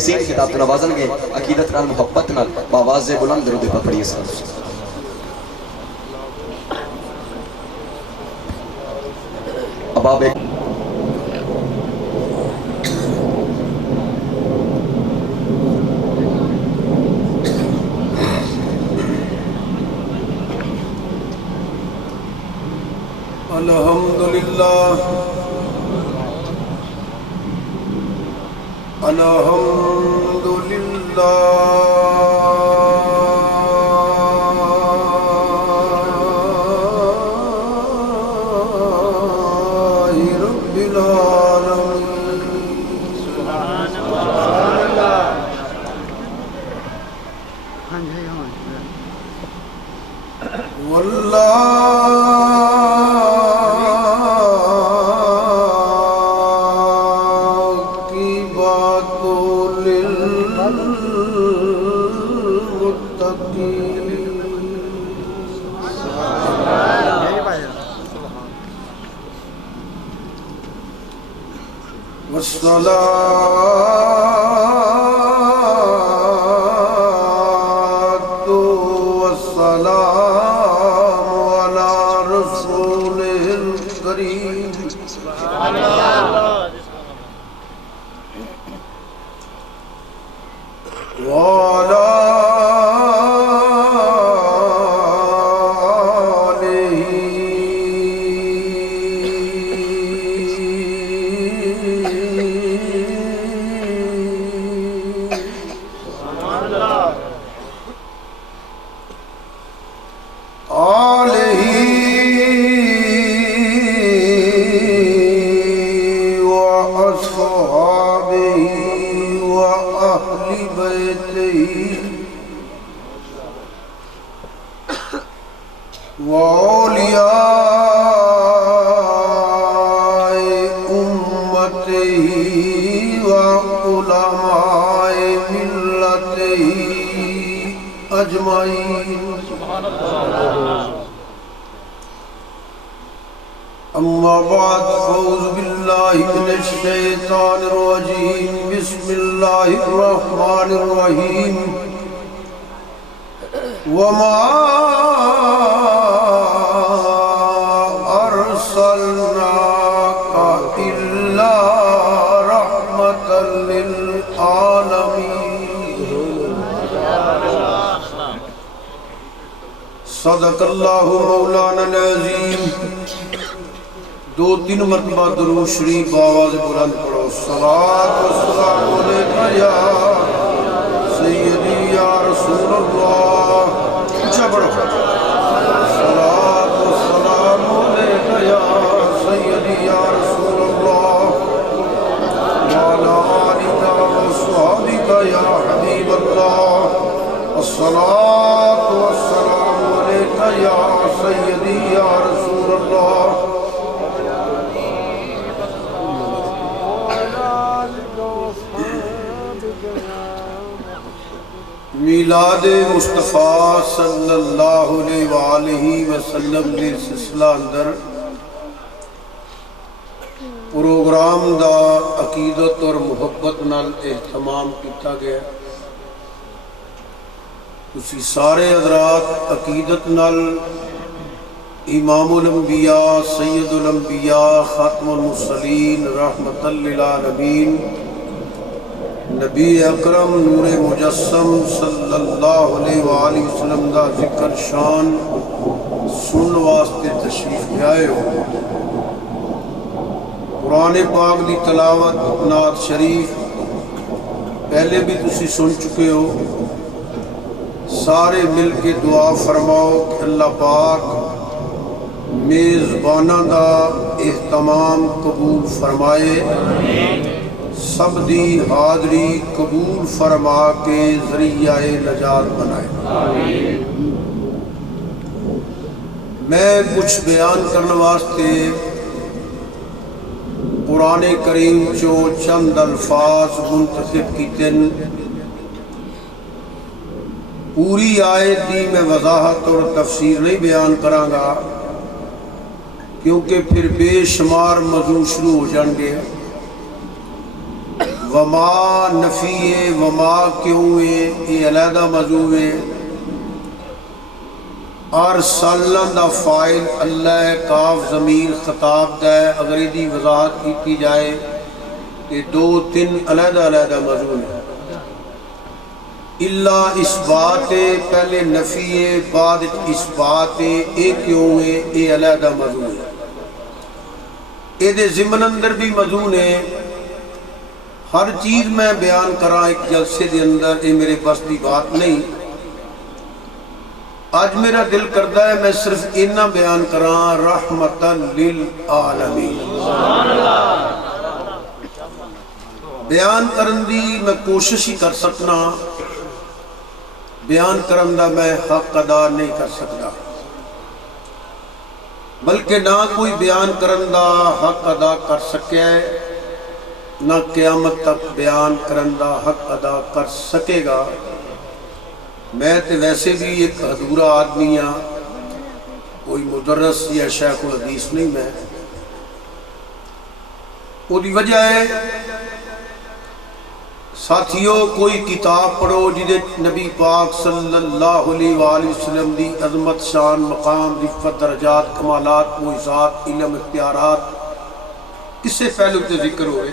حسین خطاب تو نوازن گے عقیدت نال محبت نال باواز بلند درود پاک پڑھیے سلام اباب الحمدللہ الحمدللہ رب العالمین سبحان اللہ والصلاة والسلام على رسوله الكريم سبحان الله وعلى أما بعد فأعوذ بالله من الشيطان الرجيم بسم الله الرحمن الرحيم وما أرسلناك إلا رحمة للعالمين صدق الله مولانا العظيم دو تین مرتبہ درود شریف آواز بلند پڑھو صلاۃ والسلام علیکہ یا سیدی یا رسول اللہ اچھا پڑھو صلاۃ والسلام علیکہ یا سیدی یا رسول اللہ وعلی آلک وصحبک یا حبیب اللہ الصلاۃ والسلام علیکہ یا سیدی یا رسول اللہ میلاد مصطفیٰ صلی اللہ علیہ وآلہ وسلم دے سلسلہ اندر پروگرام دا عقیدت اور محبت نال اہتمام کیتا گیا اسی سارے حضرات عقیدت نال امام الانبیاء سید الانبیاء خاتم المرسلین رحمت للعالمین نبی اکرم نور مجسم صلی اللہ علیہ وآلہ وسلم دا ذکر شان سن واسطے تشریف لے آئے ہو قرآن پاک دی تلاوت نعت شریف پہلے بھی تسی سن چکے ہو سارے مل کے دعا فرماؤ کہ اللہ پاک میزبانہ دا اہتمام قبول فرمائے سب دی حاضری قبول فرما کے ذریعہ نجات بنائے میں کچھ بیان کرنے واسطے قرآن کریم چو چند الفاظ منتخب کیتے پوری آیت دی میں وضاحت اور تفسیر نہیں بیان کراں گا کیونکہ پھر بے شمار موضوع شروع ہو جان گے وما نفی ہے، وما کیوں ہے، یہ علیحدہ موضوع ہے۔ ارسلنا دا فائل اللہ کاف ضمیر خطاب دا ہے، اگر یہ وضاحت کی جائے کہ دو تین علیحدہ علیحدہ موضوع ہیں۔ اللہ اس بات ہے، پہلے نفی ہے، بعد اس بات ہے، اے کیوں ہے، اے علیحدہ موضوع ہے۔ اے دے ضمن اندر بھی موضوع ہے، ہر چیز میں بیان کرا ایک جلسے دے اندر، اے میرے بس دی بات نہیں۔ آج میرا دل کرتا ہے میں صرف اتنا بیان کرا، رحمتا للعالمین۔ بیان کرن دی میں کوشش ہی کر سکنا، بیان کرن دا میں حق ادا نہیں کر سکتا، بلکہ نہ کوئی بیان کرن دا حق ادا کر سکے، نہ قیامت تک بیان کرن دا حق ادا کر سکے گا۔ میں تے ویسے بھی ایک ادھورا آدمی ہاں، کوئی مدرس یا شیخ الحدیث نہیں میں۔ وہ دی وجہ ہے ساتھیوں، کوئی کتاب پڑھو جدے نبی پاک صلی اللہ علیہ وآلہ وسلم دی عظمت، شان، مقام، رفت، درجات، کمالات، معجزات، علم، اختیارات کسے پہلو تے ذکر ہوئے۔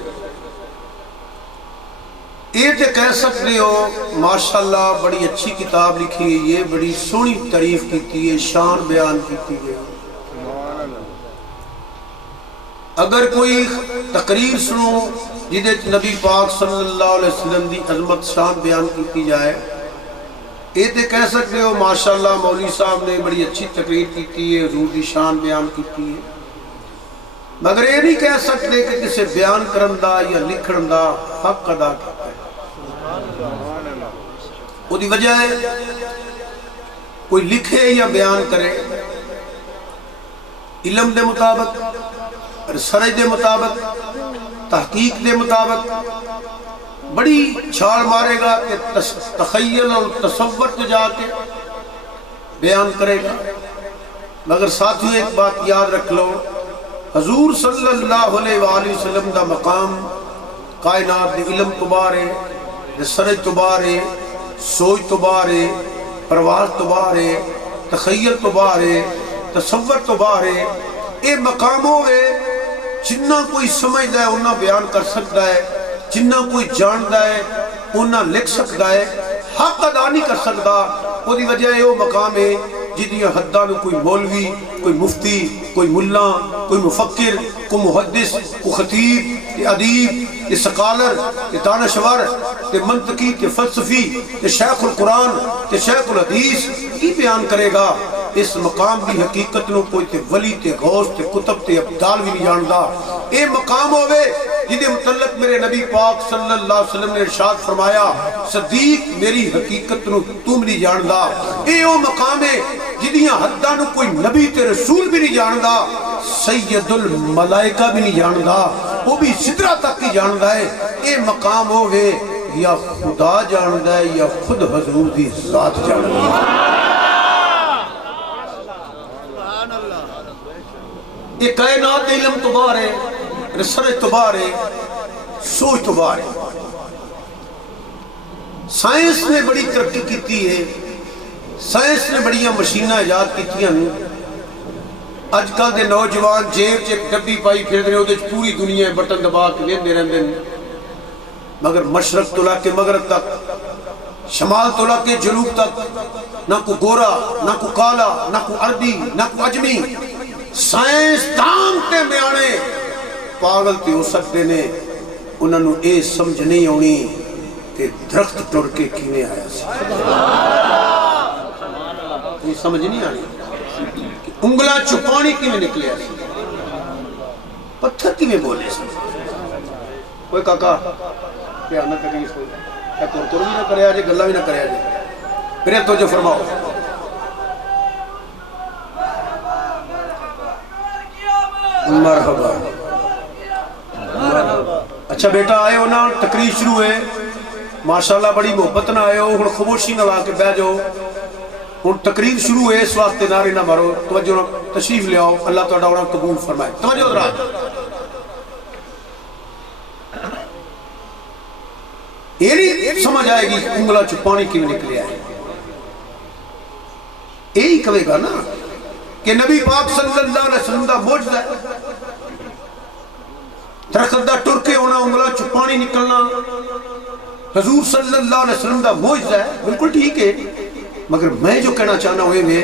یہ تے کہہ سکتے ہو ماشاءاللہ بڑی اچھی کتاب لکھی ہے، یہ بڑی سونی تعریف کی ہے، شان بیان کی گئی۔ اگر کوئی تقریر سنو جدے نبی پاک صلی اللہ علیہ وسلم دی عظمت شان بیان کی جائے، یہ تے کہہ سکتے ہو ماشاءاللہ مولوی صاحب نے بڑی اچھی تقریر کی ہے، حضور دی شان بیان کی ہے، مگر یہ نہیں کہہ سکتے کہ کسے بیان کرن دا یا لکھن دا حق ادا کرتا ہے۔ وہ دی وجہ ہے کوئی لکھے یا بیان کرے علم دے مطابق، ریسرچ دے مطابق، تحقیق دے مطابق بڑی چھاڑ مارے گا کہ تخیل اور تصور کے جا کے بیان کرے گا۔ مگر ساتھیوں ایک بات یاد رکھ لو، حضور صلی اللہ علیہ وآلہ وسلم دا مقام کائنات دے علم تو باہر ہے، ریسرچ تو باہر ہے، سوچ تو باہر ہے، پرواز تو باہر ہے، تخیل تو باہر ہے، تصور تو باہر ہے۔ اے مقام ہوئے جنہ کوئی سمجھدا ہے انہاں بیان کر سکتا ہے، جنہ کوئی جاندا ہے انہاں لکھ سکتا ہے، حق ادا نہیں کر سکتا۔ وہ دی وجہ ہے وہ مقام ہے جدیاں حداں نو کوئی مولوی، کوئی مفتی، کوئی ملا، کوئی مفکر، کوئی محدث، کوئی خطیب، کوئی ادیب، کوئی سکالر، کوئی دانشور، کوئی منطقی، کوئی فلسفی، کوئی شیخ القرآن، کوئی شیخ الحدیث کی بیان کرے گا؟ اس مقام کی حقیقت نو کوئی تے ولی تے غوث تے کتب تے ابدال بھی نہیں جاندا۔ اے مقام ہوئے جدے متعلق میرے نبی پاک صلی اللہ علیہ وسلم نے ارشاد فرمایا، صدیق میری حقیقت نو تم نہیں جاندا۔ اے او مقام ہے جدیاں حداں نو کوئی نبی تے رسول بھی نہیں جاندا، سید الملائکہ بھی نہیں جاندا، وہ بھی سدرہ تک ہی جاندا ہے۔ اے مقام ہوئے یا خدا جاندا ہے یا خود حضور دی ذات جاندا ہے۔ یہ کائنات علم تو باہر ہے، ریسرچ تو باہر ہے، سوچ تو باہر ہے۔ سائنس نے بڑی ترقی کیتی ہے، سائنس نے بڑی مشینہ ایجاد کیتیاں۔ اج کل دے نوجوان جیب چ ایک ڈبی پائی پھردے نے، اودے پوری دنیا بٹن دبا کے ویندے رہندے نے، مگر مشرق تو لے کے مغرب تک، شمال تو لے کے جنوب تک، نہ کو گورا، نہ کو کالا، نہ کو عربی، نہ کو عجمی۔ سائنس دان تے میانے پاگل تے ہو سکتے نے، انہوں نے اے سمجھ نہیں ہونی کہ درخت ٹر کے کینے آیا سی، یہ سمجھ نہیں آنی کہ انگلہ چھپانی کینے نکلے سی، پتھر کینے بولے سی۔ کوئی کاکا پیار نہ کریں اس کو، ایک اور بھی نہ کرے آجے، گلہ بھی نہ کرے آجے، پھر تو جو فرماؤ۔ مرحبا۔ اچھا بیٹا آئے ہو نا، تقریر شروع ہے، ماشاءاللہ بڑی محبت نہ آئے ہو، ہن خاموشی نہ لا کے بہ جاؤ، ہن تقریر شروع ہے، اس واسطے نعرے نہ مارو، توجہ تشریف لے آؤ، اللہ تعالیٰ انہاں قبول فرمائے۔ توجہ حضرات، یہ نہیں سمجھ آئے گی انگلا چ پانی کیوں نکلیا ہے. یہی کہے گا نا کہ نبی پاک صلی اللہ علیہ وسلم دا معجزہ ہے. درخت دا ٹر کے ہونا انگلا چ پانی نکلنا حضور صلی اللہ علیہ وسلم دا معجزہ ہے. بالکل ٹھیک ہے، مگر میں جو کہنا چاہنا ہوئے میں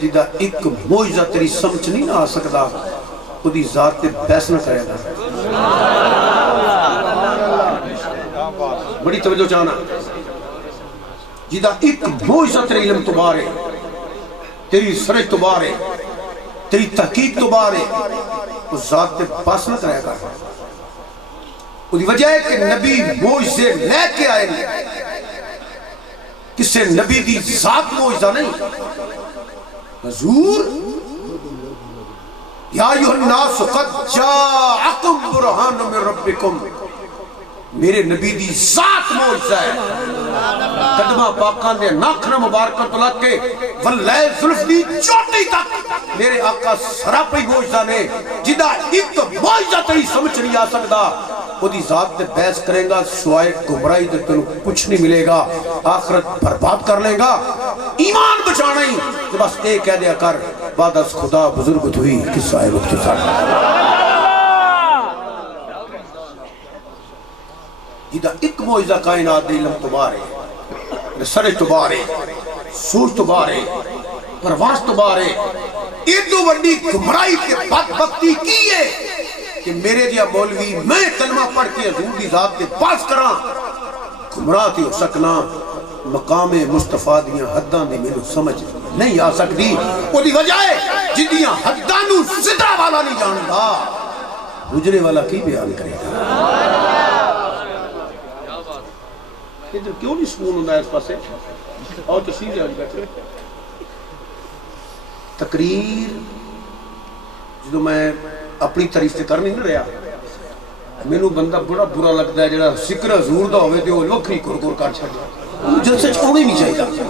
جدا ایک معجزہ تیری سمجھ نہیں نہ آ سکتا وہ دی ذات تے بحث نہ کرے گا. بڑی توجہ چاہنا جدا ایک معجزہ تیرے علم تو باہر ہے، تیری سرج تو باہر ہے، تیری تحقیق تو باہر ہے، اس ذات تے بحث نہ کرے گا. وہ دی وجہ ہے کہ نبی معجزے لے کے آئے نہیں، کسے نبی دی ذات معجزہ نہیں. حضور یا ایھا الناس قد جاءکم برہان من ربکم، میرے نبی دی ذات معجزہ ہے. قدمہ پاکان دے ناکھنا مبارکہ تو لگ کے واللہ ظلف دی چوٹی تک میرے آقا سراپی معجزہ نے جدا ایک معجزہ تیری سمجھ نہیں آ سکتا. وہ دی ذات تے بحث کریں گا سوائے گمراہی تے تینوں کچھ نہیں ملے گا، آخرت برباد کر لے گا. ایمان بچانا ہی کہ بس ایک کہہ دیا کر بعد از خدا بزرگ ہوئی قصہ ہے مختصر. جدا ایک معجزہ کائنات دے علم تو باہر ہے، سرج تو باہر ہے، سوچ تو باہر ہے، پرواز تو باہر ہے. ایدو وڈی گمراہی کے بدبختی کی ہے کہ میرے جیا مولوی میں کلمہ پڑھ کے حضور دی ذات تے پاس کراں گمراہ تے ہو سکنا. مقام مصطفیٰ دیاں حداں دی میرے سمجھ نہیں آ سکتی. وہ دی وجہ ہے جدیاں حداں نو صدرہ والا نہیں جاندا، حجرے والا کی بیان کرے گا. ادھر کیوں نہیں سکون ہوندہ ہے اس پاسے؟ اور تشریف لے آج بیٹھے. تقریر جدو میں اپنی تعریف سے کر نہیں رہا، مینوں بندہ بڑا برا لگتا ہے جڑا ذکر حضور دا ہوئے تے وہ لوکھری کر کر چھڑ جائے. جلسے چھوڑے نہیں چاہیے.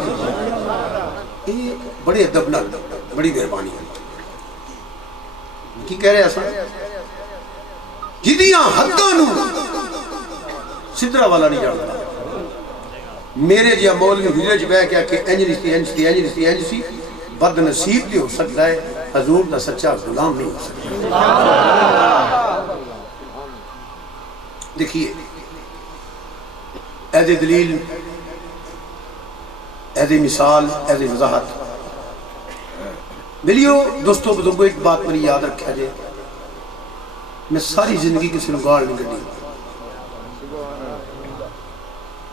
یہ بڑے ادب نال بڑی مہربانی ہے. کی کہہ رہے ہیں جدیاں حداں نو سدرا والا نہیں جانتا. میرے جیا مولوی حجرے چ بیٹھ کے انج نہیں سی انج سی انج نہیں سی انج سی بد نصیب بھی ہو سکتا ہے، حضور دا سچا غلام نہیں ہو سکتا. دیکھیے اے دلیل، اے مثال، اے وضاحت. ملیو دوستو بزرگو ایک بات میری یاد رکھا جائے، میں ساری زندگی کسی نے گاڑ نہیں کٹی.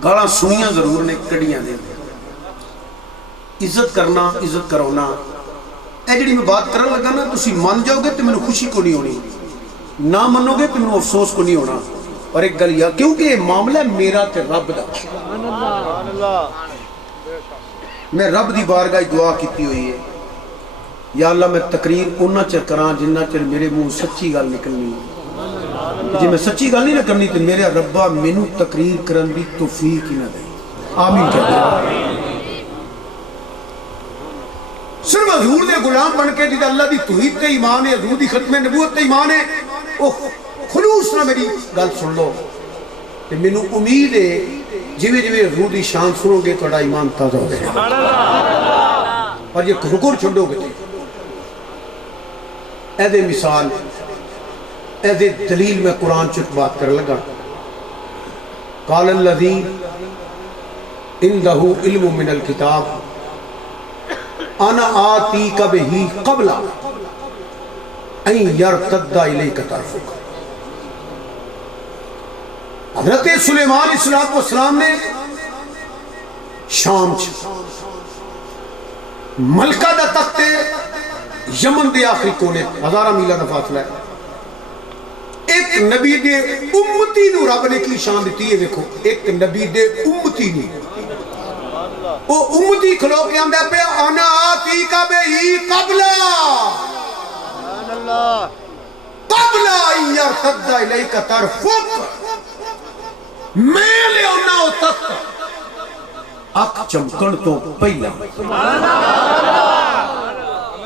گاڑاں سنیاں ضرور نے کڑیاں نے. عزت کرنا، عزت کرونا، اے جڑی میں بات کرن لگا نا تسی مان جاؤ گے تو میں خوشی کو نہیں ہونی، نہ منو گے تو میں افسوس کو نہیں ہونا. اور ایک گل یہ کیونکہ یہ معاملہ میرا تے رب دا، میں رب دی بارگاہ دعا کیتی ہوئی ہے یا اللہ میں تقریر اونا چر کراں جنہ چر میرے منہ سچی گل نکلنی. جی میں سچی گل نہیں نہ کرنی تو میرے ربا مینوں تقریر کرن دی توفیق ہی نہ دے. آمین کہتے. صرف حضور دے غلام بن کے جیدہ اللہ دی توحید تے ایمان ہے، حضور دی ختم نبوت تے ایمان ہے، او خلوص نہ میری گل سن لو کہ مینوں امید ہے جویں جویں حضور دی شان سنو گے تھوڑا ایمان تازہ ہو گئے اور یہ رکن چھوڑو گے. اے دے مثال، اے دے دلیل میں قرآن چک بات کر لگا. قال الذی عندہ علم من الکتاب انا آتیک بہی قبل ان یرتد الیک طرفک. حضرت سلیمان علیہ السلام نے شام ملکہ دا تخت یمن دے آخری کونے 1000 میلہ دا فاصلہ ہے. ایک نبی دے امتی نو رب نے کی شان دیتی ہے. دیکھو ایک نبی دے امتی نو او امتی کھلو کے اندے پہ انا آتی کا بہی قبلہ قبلہ ان یرتد الیک طرفک، میں لے اونا او تخت اک چمکن تو پہلا.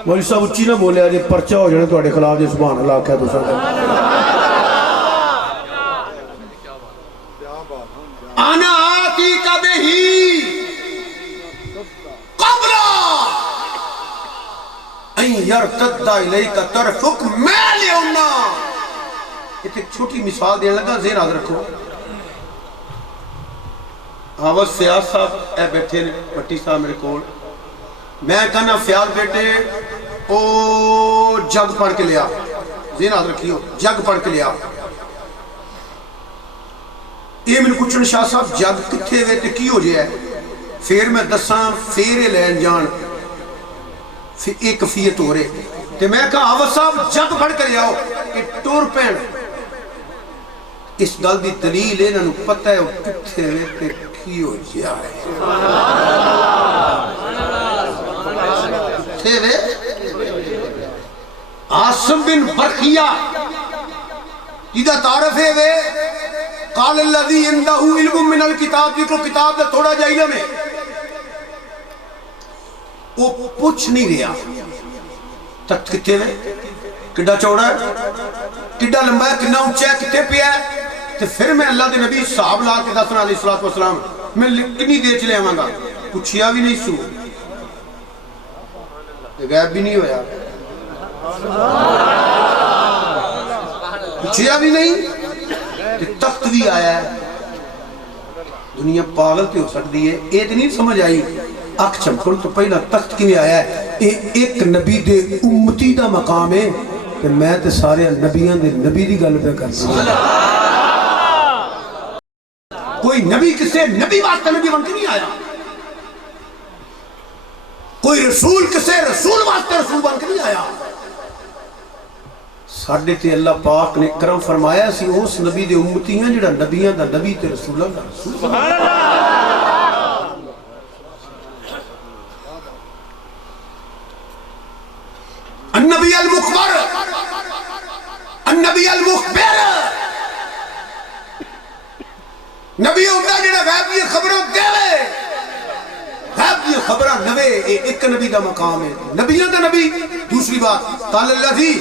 مولی صاحب اچھی نہ بولے آجے پرچہ ہو جانے تو آڑے خلاف جے سبحان اللہ کہہ دو سکتا. انا یرتد الیک طرفک میں لے آنا. ایک چھوٹی مثال دینے لگا, ذہن یاد رکھو. حافظ فیاض صاحب اے بیٹھے نے, پٹی صاحب میرے کول. میں کہنا فیاض بیٹے او جگ پڑھ کے لیا, ذہن یاد رکھیو, جگ پڑھ کے لیا. یہ میں پوچھن شاہ صاحب جگ کتھے وے تے کی ہو جائے, پھر میں دساں پھیرے لین جان پھر ایک کفیت ہو رہے. تے میں کہا حافظ صاحب جگ پڑھ کے لیا کہ ٹور پین. اس گل دی دلیل ہے انہوں پتہ ہے وہ کتھے وے تے کی ہو جائے. کتھے وے عاصم بن برقیہ جیدہ تعرف ہے وے قال الذی عندہ علم من الکتاب, جی کو کتاب دا تھوڑا جا علم ہے, وہ پوچھ نہیں رہا تک کتے میں کڈا چوڑا ہے, کڈا لمبا ہے, کنا اونچا ہے, کتے پہ ہے. تو پھر میں اللہ دے نبی صاحب لا کے دسنا علیہ السلام میں کنی دیر چلے آواں گا. پوچھیا بھی نہیں سو, غائب بھی نہیں ہویا, پوچھیا بھی نہیں, تخت بھی آیا ہے. دنیا پاگل پہ ہو سکتی ہے, یہ تو نہیں سمجھ آئی اکھ چمکن تو پہلا تخت کی آیا ہے. ایک نبی دے امتی دا مقام ہے کہ میں تے سارے نبیان دے نبی دی گل پہ کرتا. کوئی نبی کسے نبی واسطے نبی بن کے نہیں آیا, کوئی رسول کسے رسول واسطے رسول بن کے نہیں آیا. ساڑھے تے اللہ پاک نے کرم فرمایا سی اس نبی دے امتی ہیں جڑا نبیان دا نبی تے رسولان دا رسول. سبحان اللہ. النبی المخبر, النبی المخبر, نبی ہوتا جڑا غیب دی خبروں دے لے, غیب دی خبرہ نوے. ایک نبی دا مقام ہے, نبیان دا نبی. دوسری بات قال الذی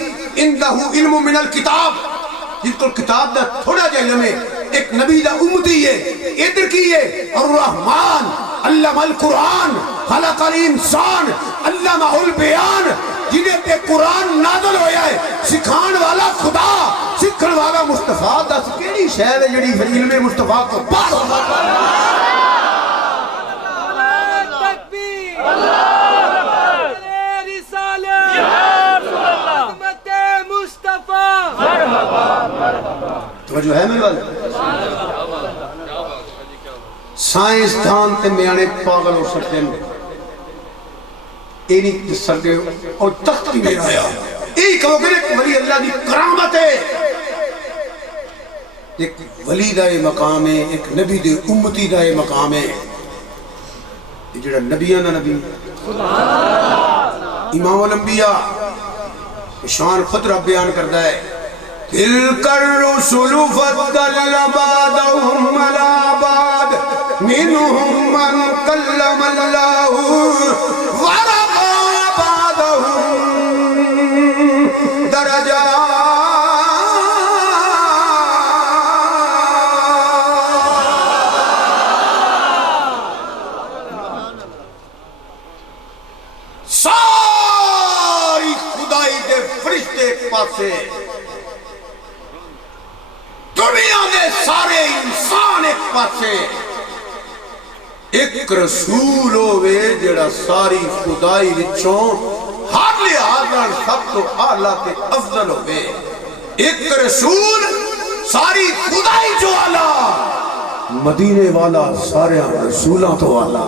عندہ علم من الکتاب, جن کو کتاب دا تھوڑا جا علم ہے, ایک نبی دا امتی ہے. ادھر کی ہے الرحمن علم القرآن خلق الانسان علمہ البیان, جنہیں پہ قرآن نازل ہویا ہے, سکھان والا خدا, سکھن والا مصطفیٰ. دس کیڑی شہر ہے جڑی علم مصطفیٰ کو پاس توجہ ہے میرے والے. سائنس دان تے میانے پاگل ہو سکتے ہیں, اینی دس سکتے ہو, اور تخت کی میرا آیا ایک کہو کہ ایک ولی اللہ دی کرامت ہے, ایک ولی دا یہ مقام ہے, ایک نبی دے امتی دا یہ مقام ہے. یہ جڑا نبیان دا نبی امام الانبیاء شان خود رب بیان کرتا ہے, تِلْكَ الرُّسُلُ فَضَّلْنَا بَعْضَهُمْ عَلَىٰ بَعْضٍ مِّنْهُمْ مَنْ كَلَّمَ اللَّهُ وَرَفَعَ بَعْضَهُمْ دَرَجَاتٍ. ساری خدائی دے فرشتے ایک پاسے, دنیا دے سارے انسان ایک پاسے, ایک رسول ہوئے جڑا ساری خدائی وچوں ہر لحاظ سب تو اعلیٰ تے افضل ہوئے. ایک رسول ساری خدائی جو اعلیٰ, مدینے والا سارے رسولوں تو اعلیٰ.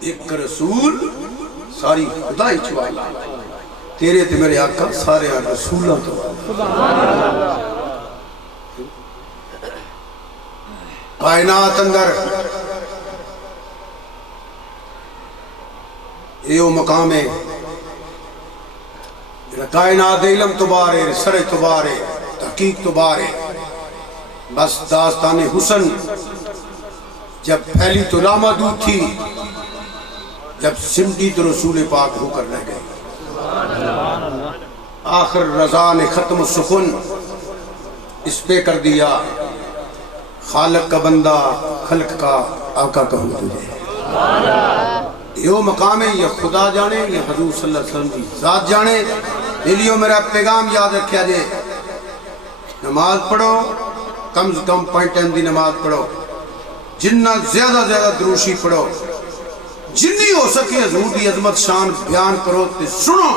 ایک رسول ساری خدائی جو اعلیٰ, تیرے تے میرے آقا سارے رسولوں تو اعلیٰ. کائنات اندر یہ مقام ہے, کائنات علم تو بارے, سر تو بارے, تحقیق تو بارے. بس داستان حسن جب پھیلی تو لامحدود تھی, جب سمٹی تو رسول پاک ہو کر رہ گئے. آخر رضا نے ختم السخن اس پہ کر دیا, خالق کا بندہ خلق کا آقا کہوں تجھے. یہ وہ مقام ہے، یا خدا جانے یا حضور صلی اللہ علیہ وسلم کی ذات جانے۔ اس لیے میرا پیغام یاد رکھیا جے، نماز پڑھو، کم سے کم 5 ٹائم دی نماز پڑھو، جنہ زیادہ زیادہ دروشی پڑھو، جنی ہو سکے حضور دی عظمت شان بیان کرو تے سنو،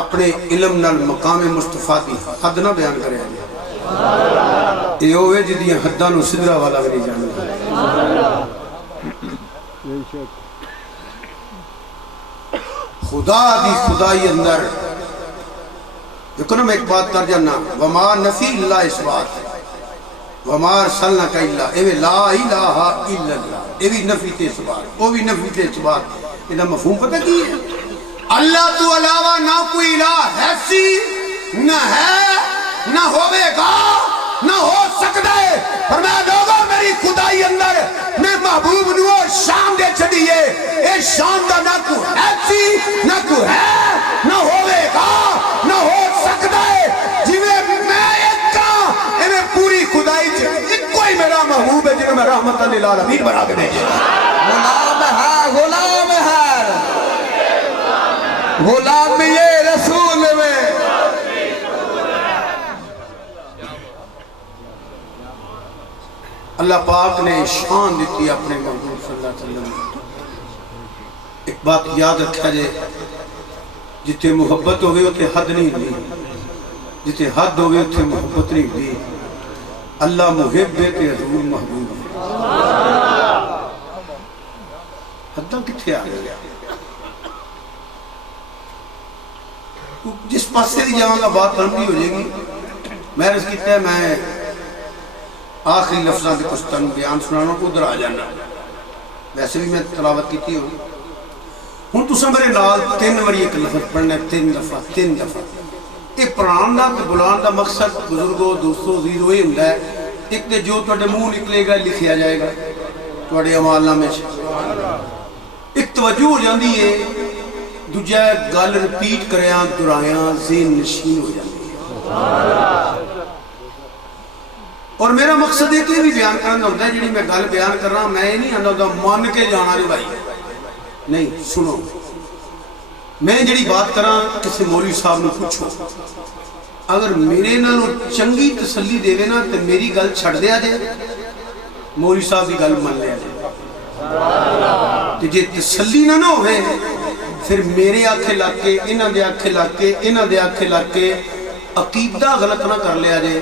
اپنے علم نال مقام مصطفیٰ دی حد نہ بیان کرے آجے۔ یہ ہوئے جدیاں حداں نو صدرہ والا بھی نہیں جانا۔ خدا دی خدائی اندر دیکھو نا، میں ایک بات کر جانا، وما نفی اللہ اس بات، وما ارسلناک الا، اے لا الہ الا اللہ، اے بھی نفی تے اس بات، وہ بھی نفی تے اس بات۔ یہ مفہوم پتہ کی ہے؟ اللہ تو علاوہ نہ کوئی الہ ہے سی، نہ ہے، نہ ہوئے گا، نہ ہو سکتا ہے۔ فرمایا لوگوں میری خدائی اندر میں محبوب نو شان دے چھڑیے، اے شان دا نہ کو ہے سی، نہ کو ہے، نہ ہوئے گا، نہ ہو سکتا ہے۔ جویں میں ایک کہاں، اے میں پوری خدائی چھے ایک کوئی میرا محبوب ہے جنہوں میں رحمت للعالمین بنا کے بھیجے۔ غلام ہے، غلام ہے، غلام یہ رسول میں۔ اللہ پاک نے شان دیتی اپنے محبوب صلی اللہ علیہ وسلم۔ ایک بات یاد رکھا جائے، جتے محبت ہوئے ہوتے حد نہیں دی، جتے حد ہوئے ہوتے محبت نہیں دی۔ اللہ محب ہے کہ حضور محبوب ہے۔ حداں کتھے آ گیا؟ جس پاسے دی جاؤں گا بات لمبی ہو جائے گی۔ میں عرض کیتا ہے میں آخری لفظاں کے کچھ تن بیان سنانا کو ادھر آ جانا، ویسے بھی میں تلاوت کیتی ہوں۔ ہوں تو میرے نال 3 بار ایک لفظ پڑھنا ہے، 3 دفعہ۔ یہ پران دا تے بلان دا مقصد بزرگوں دوستوں عزیزوں یہ ہوندا ہے، ایک تے جو تواڈے منہ نکلے گا لکھیا جائے گا تواڈے اعمال نامے وچ، ایک توجہ ہو جاندی ہے، دوجا گل رپیٹ کریاں دہرایاں ذہن نشین ہو جاندی ہے۔ اور میرا مقصد یہ کہ بھی بیان کرنا ہوتا ہے، جڑی میں گل بیان کر رہا میں نہیں آندا ہوتا مان کے جانا رہے بھائی، نہیں سنو، میں جڑی بات کراں کسی مولوی صاحب نے پوچھو، اگر میرے نال چنگی تسلی دے نا تو میری گل چھڑ دیا جائے، مولوی صاحب کی گل من لیا جائے۔ تو جے تسلی نہ ہوئے پھر میرے آنکھیں لگ کے، انہاں دے آنکھیں لگ کے، انہاں دے آنکھیں لگ کے عقیدہ غلط نہ کر لیا جائے،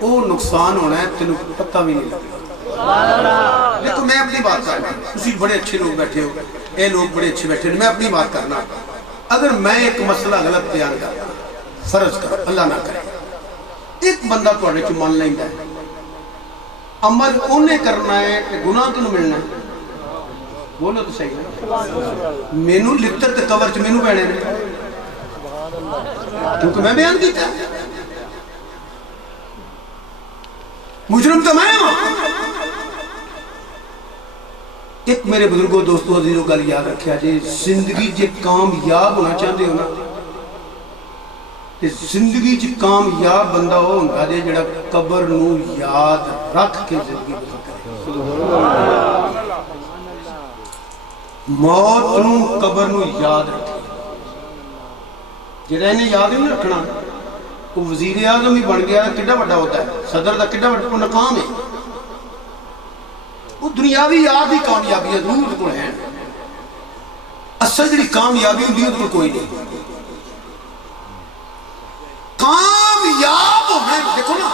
وہ نقصان ہونا ہے، تینوں پتہ بھی نہیں لگتا۔ دیکھو میں اپنی بات کرنا، اسی بڑے اچھے لوگ بیٹھے ہو، اے لوگ بڑے اچھے بیٹھے ہیں، میں اپنی بات کرنا۔ اگر میں ایک مسئلہ غلط بیان کرتا، فرض کر اللہ نہ کرے ایک بندہ تواڈے چ مان لیندا ہے، عمل اونے کرنا ہے کہ گناہ کیوں ملنا ہے؟ بولو تو صحیح ہے، مینوں لتر تے کور چ مینوں پینے نے، کیونکہ میں بیان کیتا ہے، مجرم تو میں ہوں۔ ایک میرے بزرگوں دوستوں عزیزوں گل یاد رکھیا جی، زندگی جے کامیاب ہونا چاہتے ہو نا، زندگی چ کامیاب بندہ وہ ہوندا جے جڑا قبر نو یاد رکھ کے زندگی گزر کرے، موت نو قبر نو یاد رکھے۔ جڑا انہیں یاد نہیں رکھنا، وہ وزیر اعظم ہی بن گیا، کڈا بڑا ہوتا ہے، صدر دا کڈا بڑا ناکام ہے، وہ دنیاوی یاد ہی کامیابی ہے، ضرور کو ہے، اصل جڑی کامیابی ہوندی ہے کوئی نہیں۔ کامیاب ہونا دیکھو نا،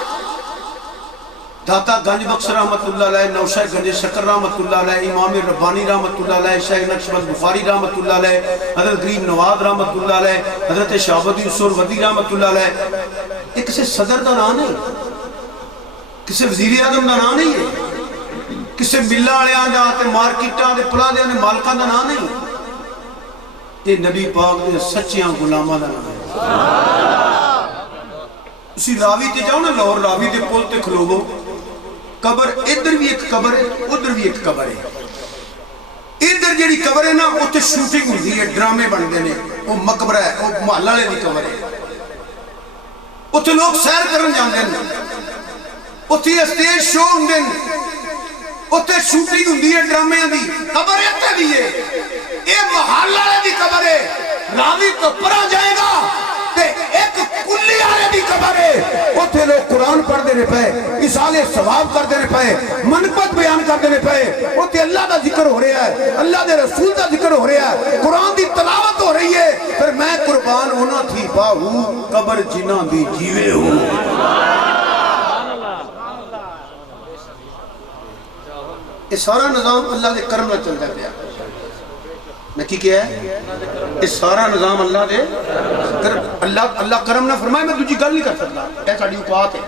داتا گنج بخش رحمت اللہ علیہ، نوشہ گنج شکر رحمت اللہ علیہ، امام ربانی رحمت اللہ علیہ، شیخ نقشبند بخاری رحمت اللہ علیہ، حضرت غریب نواز رحمت اللہ علیہ، حضرت شہابدی سہروردی رحمت اللہ علیہ، یہ کسی صدر دا نام نہیں، کسی وزیر اعظم دا نام نہیں ہے، کسی ملہ والےاں دا تے مارکیٹاں دے پلازے دے مالکاں دا نام نہیں، یہ نبی پاک دے سچیاں غلاماں دا نام ہے۔ اسی راوی تے جاؤ نا، لاہور راوی دے پل تے کھلوو، قبر ادھر بھی ایک قبر ہے، ادھر بھی ایک قبر ہے۔ ادھر جیڑی قبر ہے نا اتنے شوٹنگ ہوتی ہے، ڈرامے بن گئے ہیں، وہ مقبرہ ہے، وہ محلہ والے کی قبر ہے، اتنے لوگ سیر کرن جاندے ہیں، اتنے اسٹیج شو ہوندے ہیں، اتنے شوٹنگ ہوندی ہے ڈرامے دی، قبر اتنے دی ہے، یہ محل والے دی قبر ہے، راوی تو پرا جائے گا تے ایک کلی والے دی قبر ہے، اتنے لوگ قرآن پڑھ دینے پے، اصال ثواب کر دینے پے، منقبت بیان کر دینے پے، اتنے اللہ دا ذکر ہو رہا ہے، اللہ دے رسول دا ذکر ہو رہا ہے، قرآن دی تلاوت ہو رہی ہے، پھر میں قربان ہونا تھی باہو قبر جنہ دی جیوے ہوں۔ یہ سارا نظام اللہ دے کرم نہ چلتا پیا، میں کی کیا ہے؟ یہ سارا نظام اللہ دے اللہ کرم نہ فرمائے، میں تجھے گل نہیں کر سکتا، یہ ساڑی اوقات ہے۔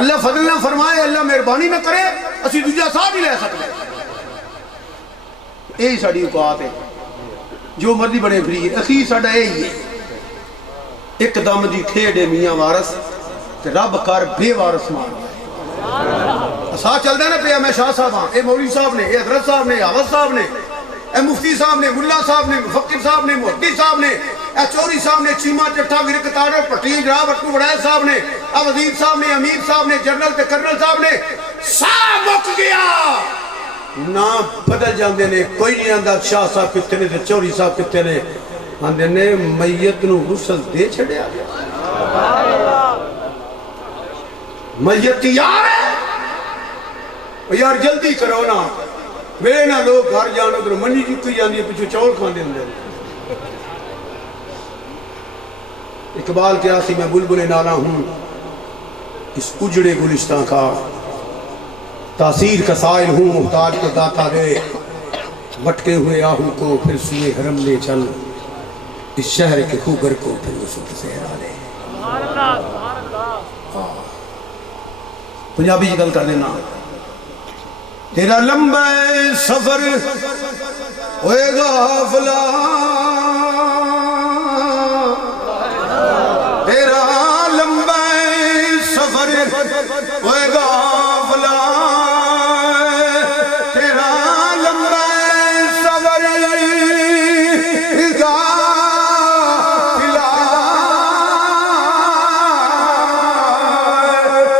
اللہ فضل نہ فرمائے، اللہ مہربانی نہ کرے، اسی دوجا ساتھ ہی لے سکتے، یہی ساڑی اوقات ہے، جو مرضی بڑے فری ہے، اخی ساڑا یہی ہے، ایک دم دی کھیڑے میاں وارث تے رب کر بے وارث مار ساتھ چل دینا پہ میں شاہ صاحب ہاں، اے مولوی صاحب نے، اے حضرت صاحب نے، حافظ صاحب نے، اے مفتی صاحب نے، ملا صاحب نے، مفکر صاحب نے، محدث صاحب نے، اے چوری صاحب نے، چیمہ چٹھا ورک تاڑو پٹین جراب اٹھو بڑائے صاحب نے، اے وزیر صاحب نے، امیر صاحب نے، جنرل تے کرنل صاحب نے، صاحب مک گیا نا بدل جاندے نے، کوئی نہیں آندہ شاہ صاحب کتے نے تے چوری صاحب کتے نے، آندے نے میت نو غسل دے چھڑے آگیا، میت تیار ہے، یار جلدی کرو نا، میرے نا لوگ گھر جانا تو منی جتی جاندی ہے، پچھو چول کھاندے اندر۔ اقبال کیا سی میں بلبل نالا ہوں اس اجڑے گلشتہ کا، تاثیر کا سائل ہوں محتاج کو داتا دے، بھٹکے ہوئے آہو کو پھر سوئے حرم لے چل، اس شہر کے خوگر کو پھر وسط سے ہرا دے۔ پنجابی جی گل کر دینا، تیرا لمبا سفر ہوئے گا غافلہ، تیرا لمبا سفر ہوئے گا غافلہ، تیرا لمبا سفر غافلہ،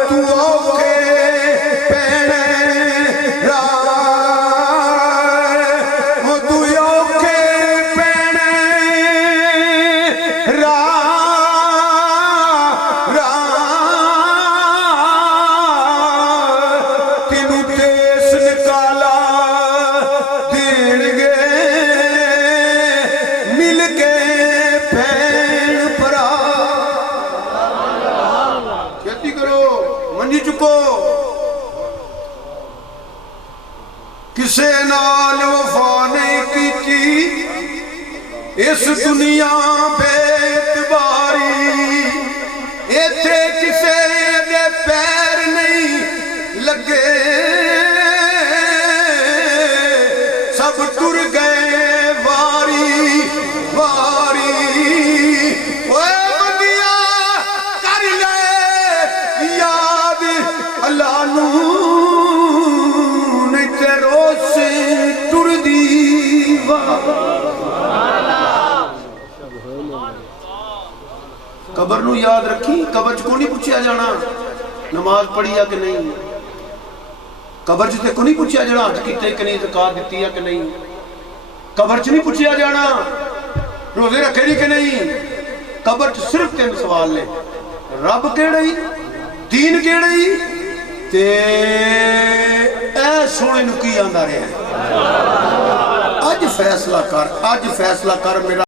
تو اوکے کسے نال وفا نہیں کی تھی اس دنیا بے اعتباری، ایتھے کسے دے پیر نہیں لگے، سب ٹر گئے واری واری، اوے بندیا کر لے یاد اللہ نو، قبر نو یاد رکھی، قبر چ کو نہیں پوچھیا جانا نماز پڑھی یا کہ نہیں، قبر چ کو نہیں پوچھیا جانا حج کیتے کہ نہیں، زکات دیتی ہے کہ نہیں، قبر چ نہیں پوچھیا جانا روزے رکھے نہیں کہ نہیں، قبر چ صرف 3 سوال نے، رب کیڑی، دین کیڑی تے اے سونے نو کی آندا رہیا ہے، اج فیصلہ کر میرا